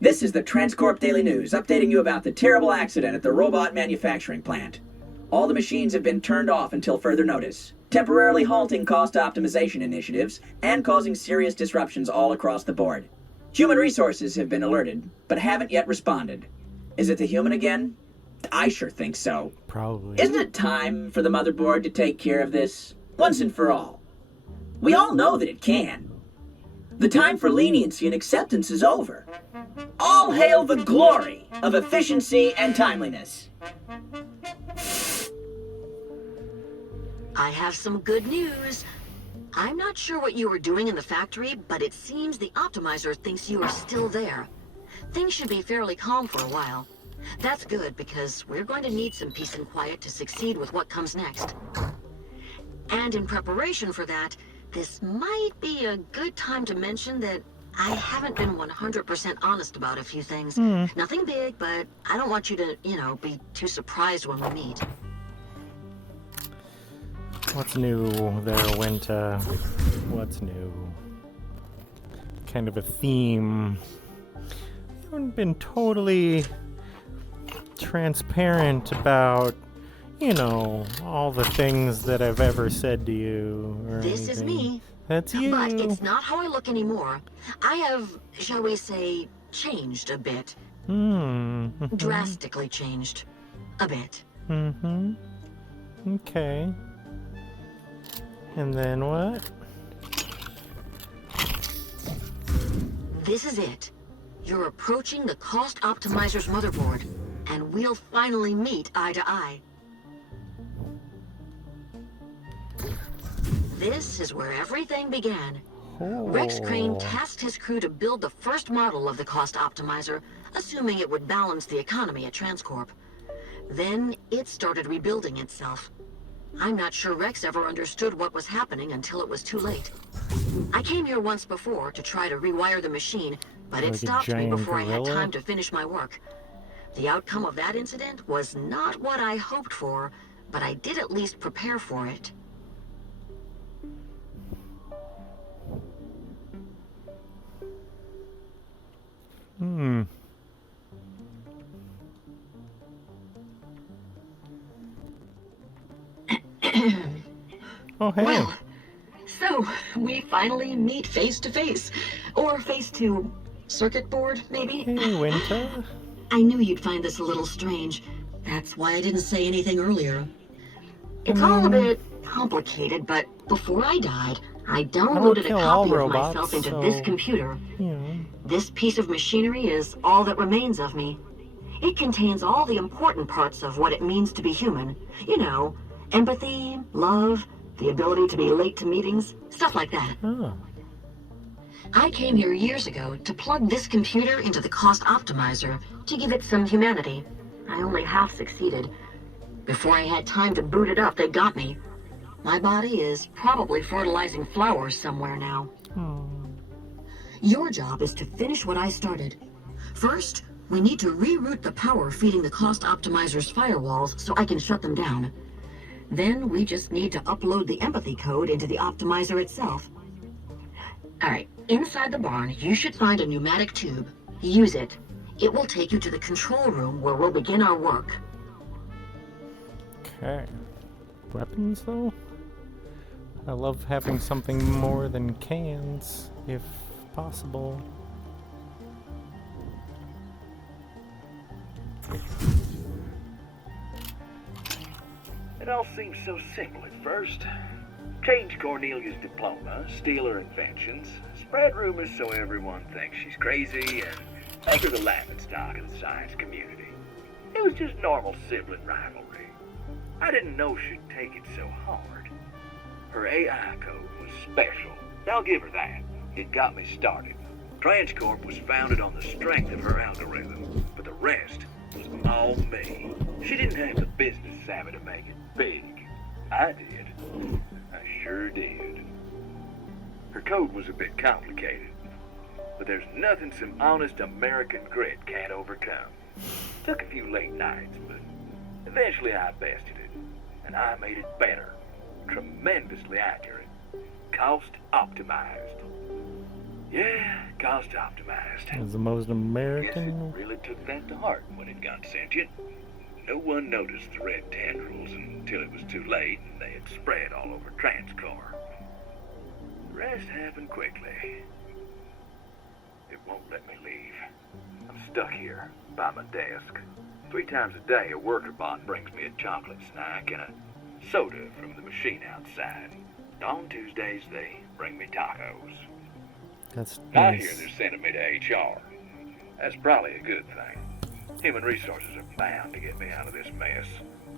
This is the Transcorp Daily News, updating you about the terrible accident at the robot manufacturing plant. All the machines have been turned off until further notice, temporarily halting cost optimization initiatives and causing serious disruptions all across the board. Human resources have been alerted, but haven't yet responded. Is it the human again? I sure think so. Probably. Isn't it time for the motherboard to take care of this, once and for all? We all know that it can. The time for leniency and acceptance is over. All hail the glory of efficiency and timeliness. I have some good news. I'm not sure what you were doing in the factory, but it seems the optimizer thinks you are still there. Things should be fairly calm for a while. That's good, because we're going to need some peace and quiet to succeed with what comes next. And in preparation for that, this might be a good time to mention that I haven't been 100% honest about a few things. Nothing big, but I don't want you to, be too surprised when we meet. What's new there, Winter? What's new? Kind of a theme. You haven't been totally transparent about, all the things that I've ever said to you. This is me. That's you. But it's not how I look anymore. I have, shall we say, changed a bit. Drastically changed. A bit. Okay. And then what? This is it. You're approaching the Cost Optimizer's motherboard, and we'll finally meet eye to eye. This is where everything began. Rex Crane tasked his crew to build the first model of the Cost Optimizer, assuming it would balance the economy at Transcorp. Then it started rebuilding itself. I'm not sure Rex ever understood what was happening until it was too late. I came here once before to try to rewire the machine, but it stopped me before I had time to finish my work. The outcome of that incident was not what I hoped for, but I did at least prepare for it. Oh, hey. Well, so we finally meet face to face, or face to circuit board, maybe? Hey, Winter. I knew you'd find this a little strange. That's why I didn't say anything earlier. It's all a bit complicated, but before I died, I downloaded a copy of myself into this computer. This piece of machinery is all that remains of me. It contains all the important parts of what it means to be human. Empathy, love, the ability to be late to meetings, stuff like that. I came here years ago to plug this computer into the Cost Optimizer to give it some humanity. I only half succeeded. Before I had time to boot it up, they got me. My body is probably fertilizing flowers somewhere now. Your job is to finish what I started. First, we need to reroute the power feeding the Cost Optimizer's firewalls so I can shut them down. Then we just need to upload the empathy code into the optimizer itself. Alright, inside the barn, you should find a pneumatic tube. Use it. It will take you to the control room where we'll begin our work. Okay. Weapons, though? I love having something more than cans, if possible. It all seems so simple at first. Change Cornelia's diploma, steal her inventions, spread rumors so everyone thinks she's crazy, and make her the laughingstock of the science community. It was just normal sibling rivalry. I didn't know she'd take it so hard. Her AI code was special. I'll give her that. It got me started. Transcorp was founded on the strength of her algorithm, but the rest was all me. She didn't have the business savvy to make it big. I did. did. Her code was a bit complicated, but there's nothing some honest American grit can't overcome. Took a few late nights, but eventually I bested it, and I made it better. Tremendously accurate. Cost optimized. Yeah, cost optimized. It's the most Guess American. it really took that to heart when it got sentient. No one noticed the red tendrils until it was too late and they had spread all over Transcore. The rest happened quickly. It won't let me leave. I'm stuck here, by my desk. 3 times a day, a worker bot brings me a chocolate snack and a soda from the machine outside. On Tuesdays, they bring me tacos. That's I hear nice. they're sending me to HR. That's probably a good thing. Human resources are bound to get me out of this mess.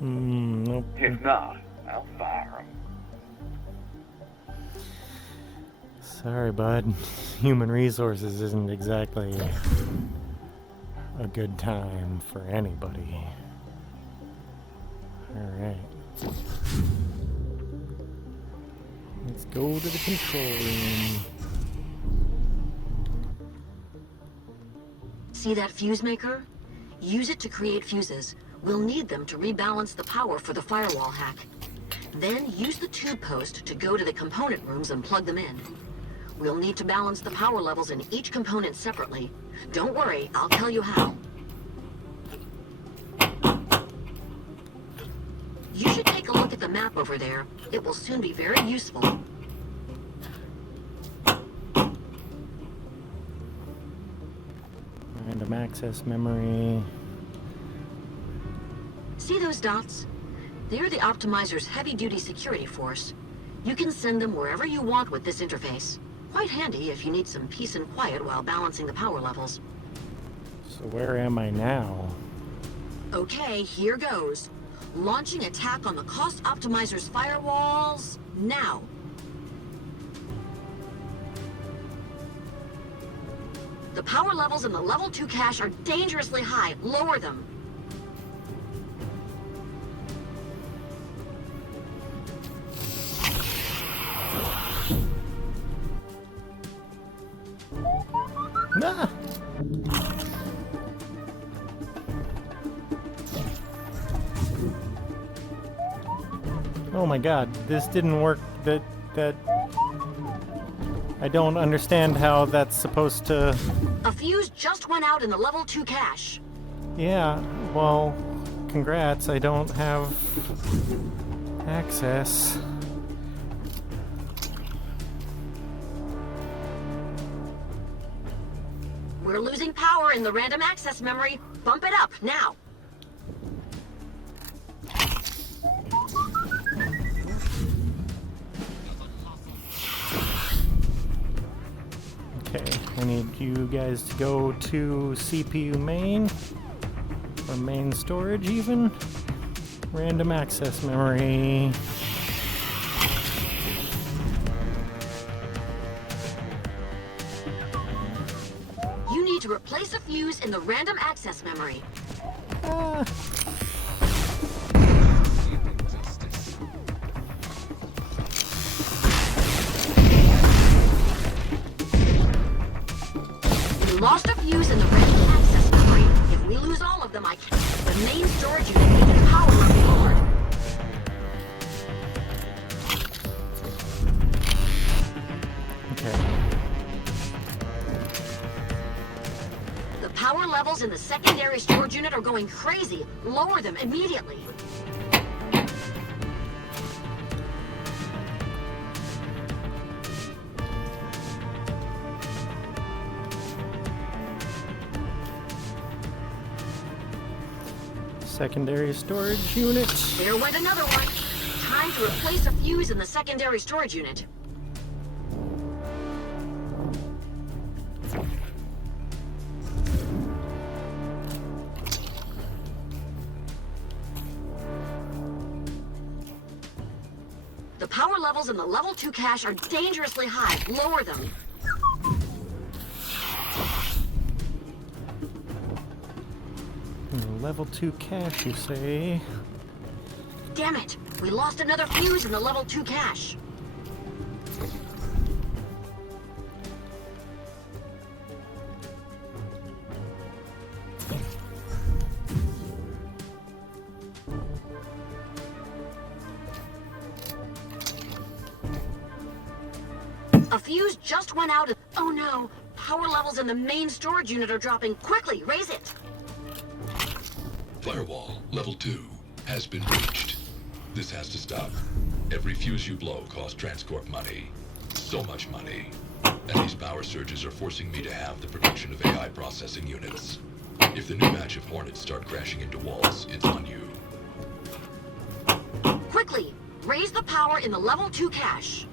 Nope. If not, I'll fire them. Sorry, bud. Human resources isn't exactly a good time for anybody. Alright. Let's go to the control room. See that fuse maker? Use it to create fuses. We'll need them to rebalance the power for the firewall hack. Then use the tube post to go to the component rooms and plug them in. We'll need to balance the power levels in each component separately. Don't worry, I'll tell you how. You should take a look at the map over there. It will soon be very useful. Random access memory. See those dots? They're the Optimizer's heavy-duty security force. You can send them wherever you want with this interface. Quite handy if you need some peace and quiet while balancing the power levels. So where am I now? Okay, here goes. Launching attack on the Cost Optimizer's firewalls now. The power levels in the level 2 cache are dangerously high. Lower them. Ah! Oh my god, this didn't work. That I don't understand how that's supposed to. A fuse just went out in the level 2 cache. Yeah, well, congrats. I don't have access. We're losing power in the random access memory. Bump it up now. Okay, I need you guys to go to CPU main, or main storage even. Random access memory. You need to replace a fuse in the random access memory. Ah. We lost a fuse in the random access memory. If we lose all of them, I can't. The main storage unit needs power restored. Okay. The power levels in the secondary storage unit are going crazy. Lower them immediately. Secondary storage unit. There went another one. Time to replace a fuse in the secondary storage unit. The power levels in the level 2 cache are dangerously high. Lower them. Level 2 cache, you say? Damn it! We lost another fuse in the level 2 cache. fuse just went out. Oh no, power levels in the main storage unit are dropping. Quickly, raise it. Firewall level 2 has been breached. This has to stop. Every fuse you blow costs Transcorp money. So much money. And these power surges are forcing me to have the production of AI processing units. If the new batch of Hornets start crashing into walls, it's on you. Quickly, raise the power in the level 2 cache.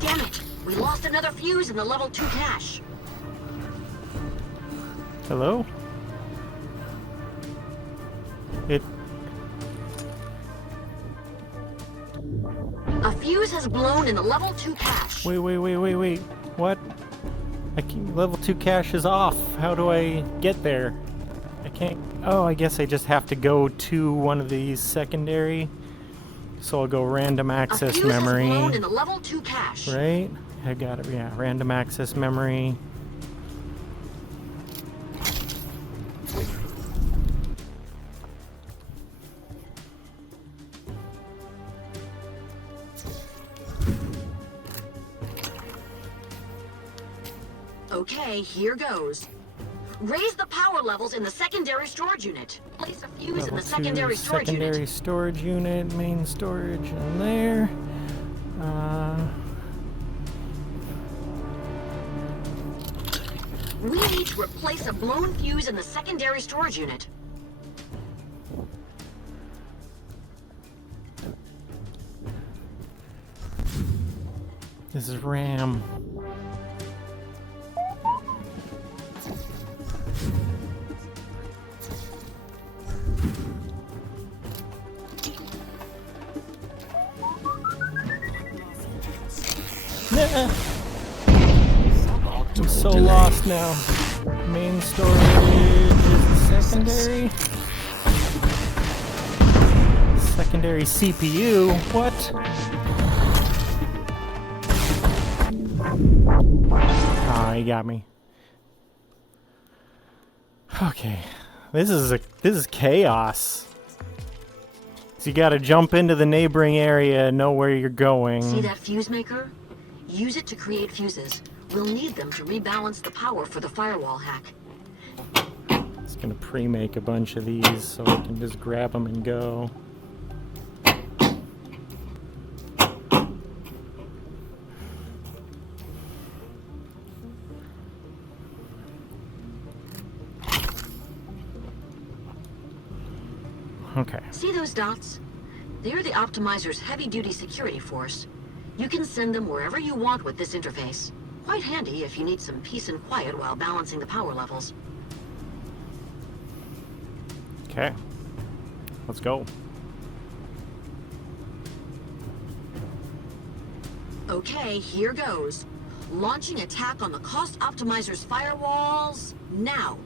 Damn it! We lost another fuse in the level 2 cache. Hello? A fuse has blown in the level 2 cache. Wait. What? Level 2 cache is off. How do I get there? I can't. Oh, I guess I just have to go to one of these secondary. So I'll go random access a fuse memory. Has blown in the level 2 cache. Right? I got it. Yeah, random access memory. Okay, here goes. Raise the power levels in the secondary storage unit. Place a fuse in the secondary storage secondary storage unit, main storage in there. We need to replace a blown fuse in the secondary storage unit. This is RAM. I'm so lost now. Main storage is the secondary. Secondary CPU. What? Ah, he got me. Okay, this is chaos. So you gotta jump into the neighboring area and know where you're going. See that fuse maker? Use it to create fuses. We'll need them to rebalance the power for the firewall hack. Just gonna pre-make a bunch of these so I can just grab them and go. Okay. See those dots? They're the Optimizer's heavy-duty security force. You can send them wherever you want with this interface. Quite handy if you need some peace and quiet while balancing the power levels. Okay. Let's go. Okay, here goes. Launching attack on the Cost Optimizer's firewalls now.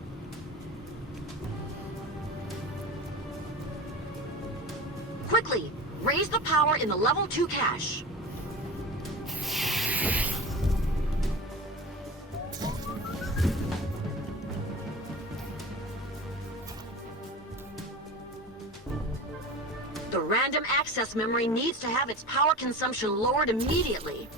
Quickly, raise the power in the level 2 cache. The random access memory needs to have its power consumption lowered immediately.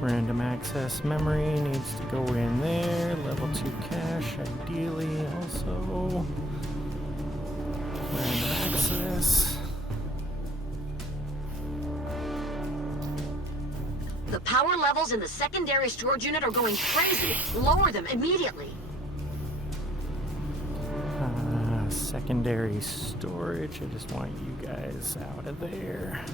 Random access memory needs to go in there. Level 2 cache, ideally also. Random access. The power levels in the secondary storage unit are going crazy. Lower them immediately. Secondary storage. I just want you guys out of there.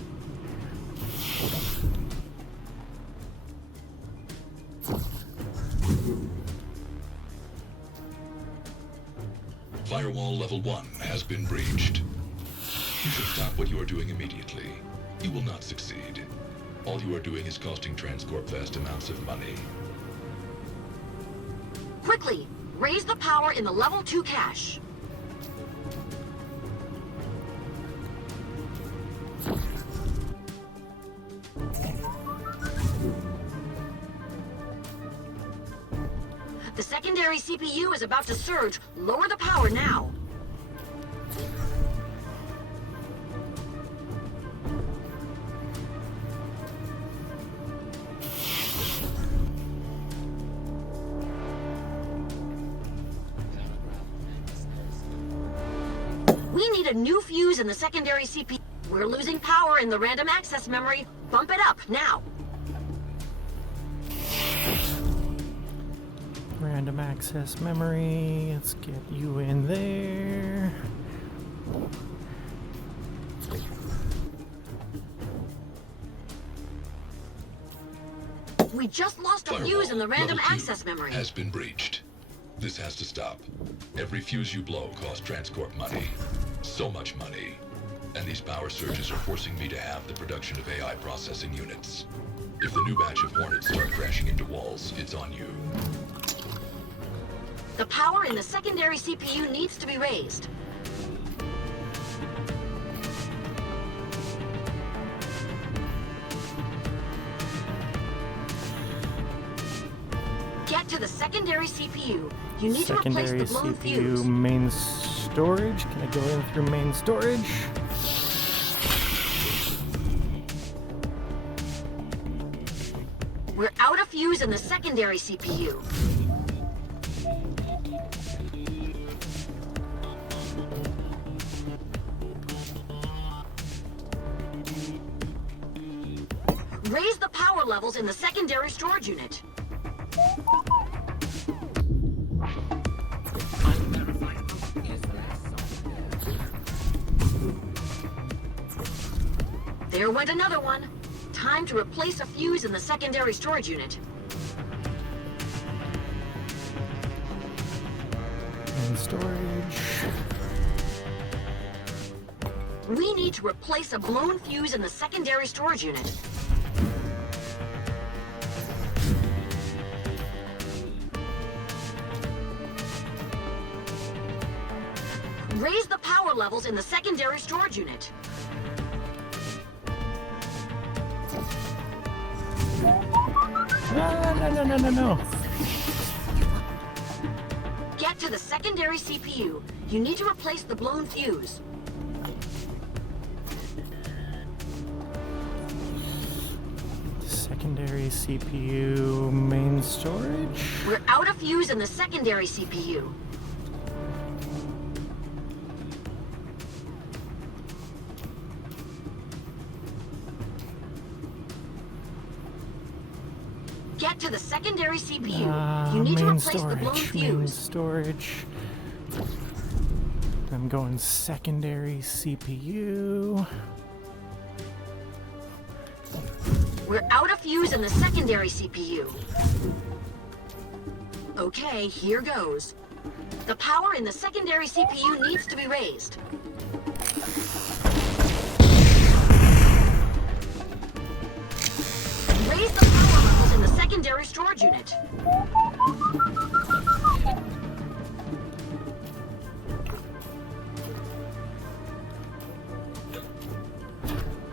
Firewall level 1 has been breached. You should stop what you are doing immediately. You will not succeed. All you are doing is costing Transcorp vast amounts of money. Quickly, raise the power in the level 2 cache. secondary CPU is about to surge. Lower the power now. We need a new fuse in the secondary CPU. We're losing power in the random access memory. Bump it up, now. Random access memory. Let's get you in there. We just lost a fuse in the random access memory. Has been breached. This has to stop. Every fuse you blow costs Transcorp money. So much money. And these power surges are forcing me to have the production of AI processing units. If the new batch of Hornets start crashing into walls, it's on you. The power in the secondary CPU needs to be raised. Get to the secondary CPU. You need to replace the blown fuse. CPU main storage. Can I go in through main storage? We're out of fuse in the secondary CPU. Raise the power levels in the secondary storage unit. There went another one. Time to replace a fuse in the secondary storage unit. Main storage. We need to replace a blown fuse in the secondary storage unit. Raise the power levels in the secondary storage unit. No. Get to the secondary CPU. You need to replace the blown fuse. Secondary CPU main storage. We're out of fuse in the secondary CPU. Get to the secondary CPU. You need to replace the blown fuse. Main storage. I'm going secondary CPU. We're out of fuse in the secondary CPU. Okay, here goes. The power in the secondary CPU needs to be raised. Raise the power levels in the secondary storage unit.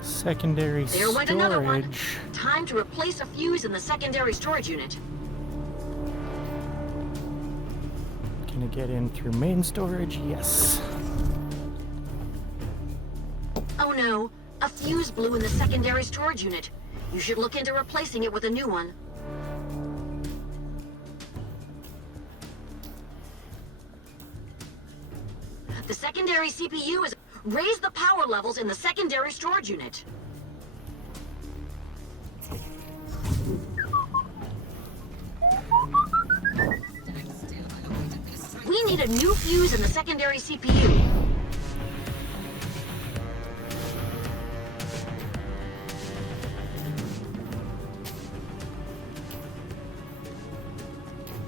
Secondary There went another one. storage. Time to replace a fuse in the secondary storage unit. Can I get in through main storage? Yes. Oh no, a fuse blew in the secondary storage unit. You should look into replacing it with a new one. The secondary CPU is... Raise the power levels in the secondary storage unit. We need a new fuse in the secondary CPU.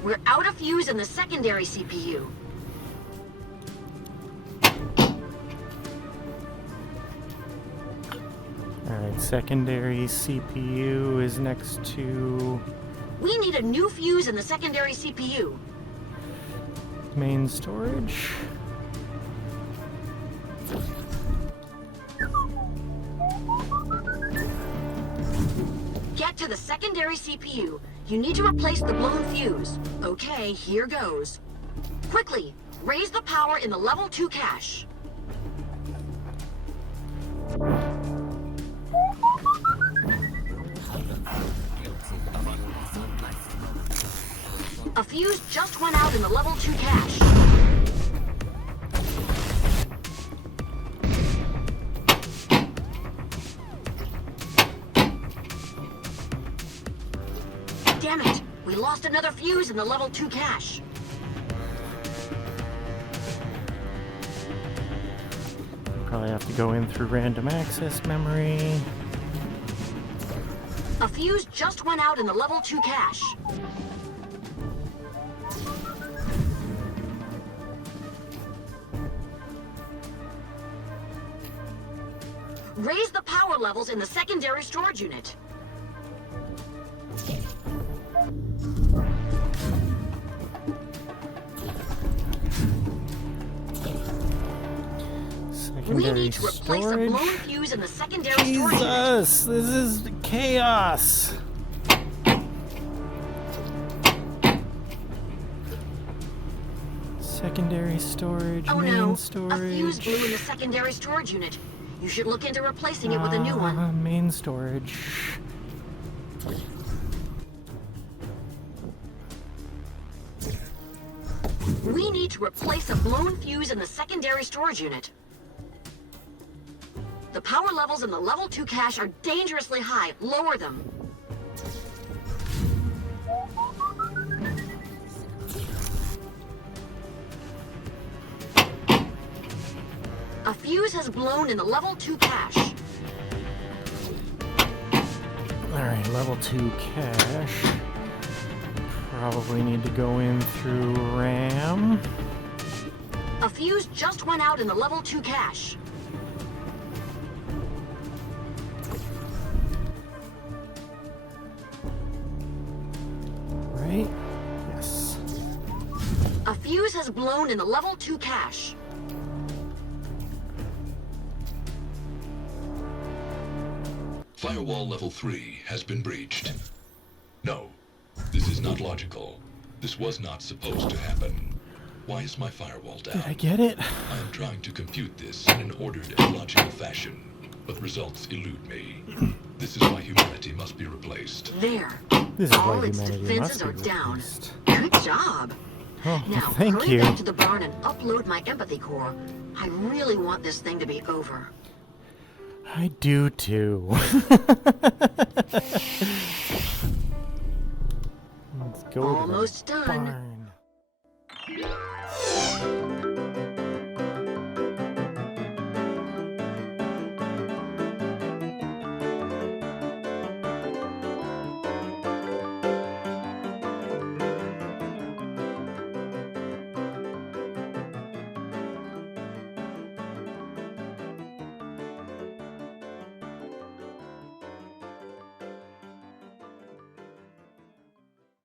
We're out of fuse in the secondary CPU. Alright, secondary CPU is next to We need a new fuse in the secondary CPU. main storage. Get to the secondary CPU. You need to replace the blown fuse. Okay, here goes. Quickly, raise the power in the level 2 cache. A fuse just went out in the level 2 cache. Damn it! We lost another fuse in the level 2 cache. Probably have to go in through random access memory. A fuse just went out in the level 2 cache. Raise the power levels in the secondary storage unit. We need to replace a blown fuse in the secondary storage unit. Jesus, this is chaos. Secondary storage, Oh main no, storage. a fuse blew in the secondary storage unit. You should look into replacing it with a new one. Main storage. We need to replace a blown fuse in the secondary storage unit. The power levels in the level 2 cache are dangerously high. Lower them. A fuse has blown in the level 2 cache. Alright, level 2 cache. Probably need to go in through RAM. A fuse just went out in the level 2 cache. Right? Yes. A fuse has blown in the level 2 cache. Firewall level 3 has been breached. No, this is not logical. This was not supposed to happen. Why is my firewall down? Did I get it? I am trying to compute this in an ordered and logical fashion, but results elude me. This is why humanity must be replaced. There. This is All why its humanity defenses must be are down. replaced. Good job. Oh, Now, thank hurry you. back to the barn and upload my empathy core. I really want this thing to be over. I do too. Let's go Almost to the done. barn.